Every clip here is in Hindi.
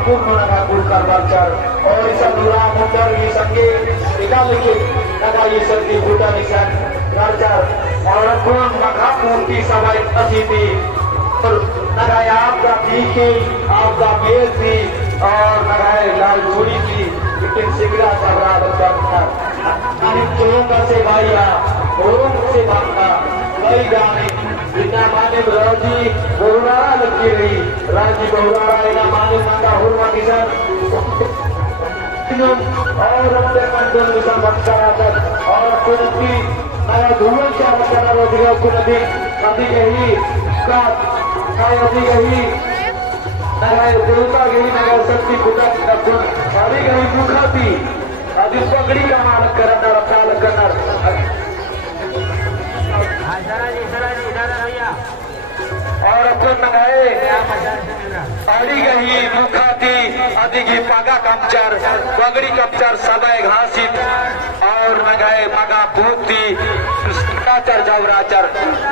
पूर्ण नागपूर कारभारचार और इस अनुरा मुंडर ये संगे निकालिए नगा ये संगी भूटा निशान राचार और पूर्ण मखा पूर्ति सवाई अतिथि और नगाए आपका पीके आपका मेल थी और नगाए लाल जोड़ी थी लेकिन सिगरा सबरा बच्चा चोरों से भाइया औरों से भागना कई गाने बिना माने राजी बहुरा लगी रही राजी बहुरा इना माने नाका हुर्मा किसान और अपने कंट्रोल मिशन बच्चा और कुर्ती नया धुआं क्या बच्चा रोजिगा कुर्ती नदी गही का नदी गही नया देवता गही नया शक्ति पुता नदी गही मुखाती अभी पगड़ी का मालक करना रखाल करना और अपन नगाए आड़ी गही मुखाती अधिगी पागा कमचर पगड़ी कमचर सदाए घासी और नगाए मगा भूती राचर जवराचर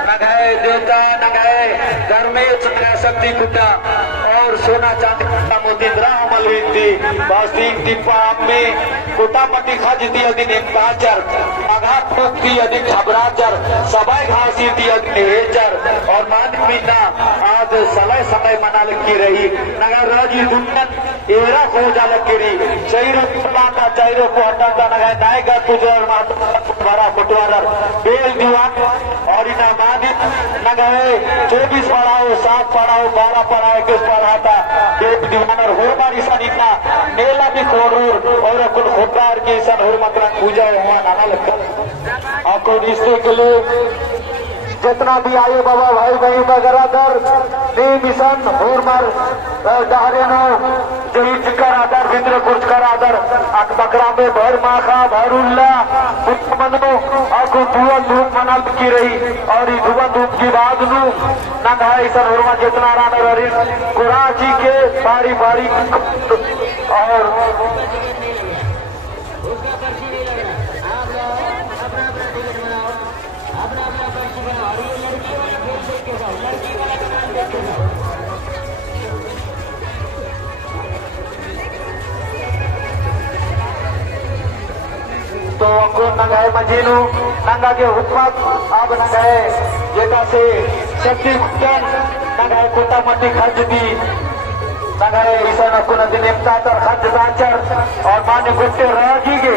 नगाए देवता नगाए धर्मेश शक्ति कुटा और सोना चांदी का मोतिंद्रा मलविंदी बासिंग दीपा में कोटापट्टी खाजती अधिक पाचर आघात भूती अधिक घबराचर सबाई घासी थी अधिक हेचर और मान मीना आज समय समय मना लगी रही नगर राजी दुनियन एरा को जा लगी रही चैरो पुलाता चैरो को हटाता नगर नायकर पुजर मारा पटवार बेल दीवान और इना मादी नगर 24 पढ़ाओ 7 पढ़ाओ 12 पढ़ाओ 21 पढ़ाता बेल दीवान और हो बारी सनिता मेला भी खोरूर और कुल होकार की सन हो मतलब पूजा हुआ नाना लगता आपको रिश्ते के लिए जितना भी आए बाबा भाई बहन बगरादर मिशन होरमर डहरेनो जहीज कर आदर विंद्र कुर्ज कर आदर बकरा में भर माखा भरुल्ला मनो आखो धुआं धूप मना की रही और धुआं धूप की बाद नु न घाई सन होरमा जितना रान रही कुराची के बारी बारी और तो अंगो नंगाए मजीनु नंगा के हुकमत अब नंगाए जेटा से शक्ति कुटन नंगाए कोटा मट्टी खर्च दी नंगाए ईसा को नदी नेमता तर खर्च दाचर और मान्य गुट्टे रागी के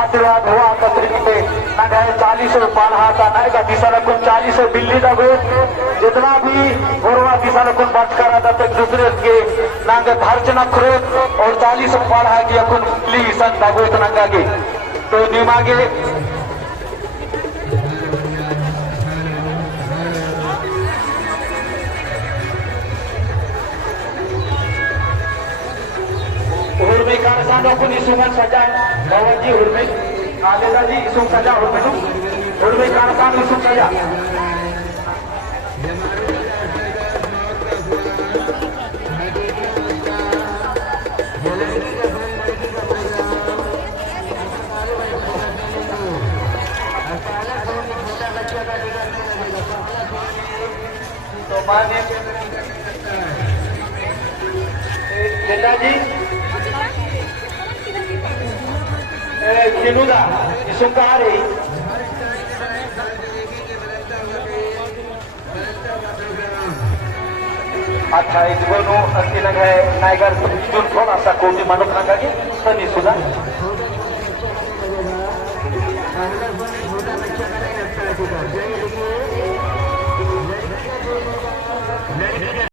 आशीर्वाद हुआ कतरी पे नंगाए 40 पाला था नएगा दिशा को 40 बिल्ली दबे जितना भी गुरुआ दिशा को बच करा था एक दूसरे के नंगे खर्च न करो और 40 पाला की अपन बिल्ली सन दबोत नंगा के तो निमागे उर्मी कारसान अपन इसुमन सजा भवन जी उर्मी आलेदा जी इसुम सजा उर्मी कारसान इसुम सजा तो माने जेठा जी किनुदा सुकारी अच्छा इसको अस्सी लग है नाइगर जो थोड़ा सा कोटी मानव लगा के सनी सुधा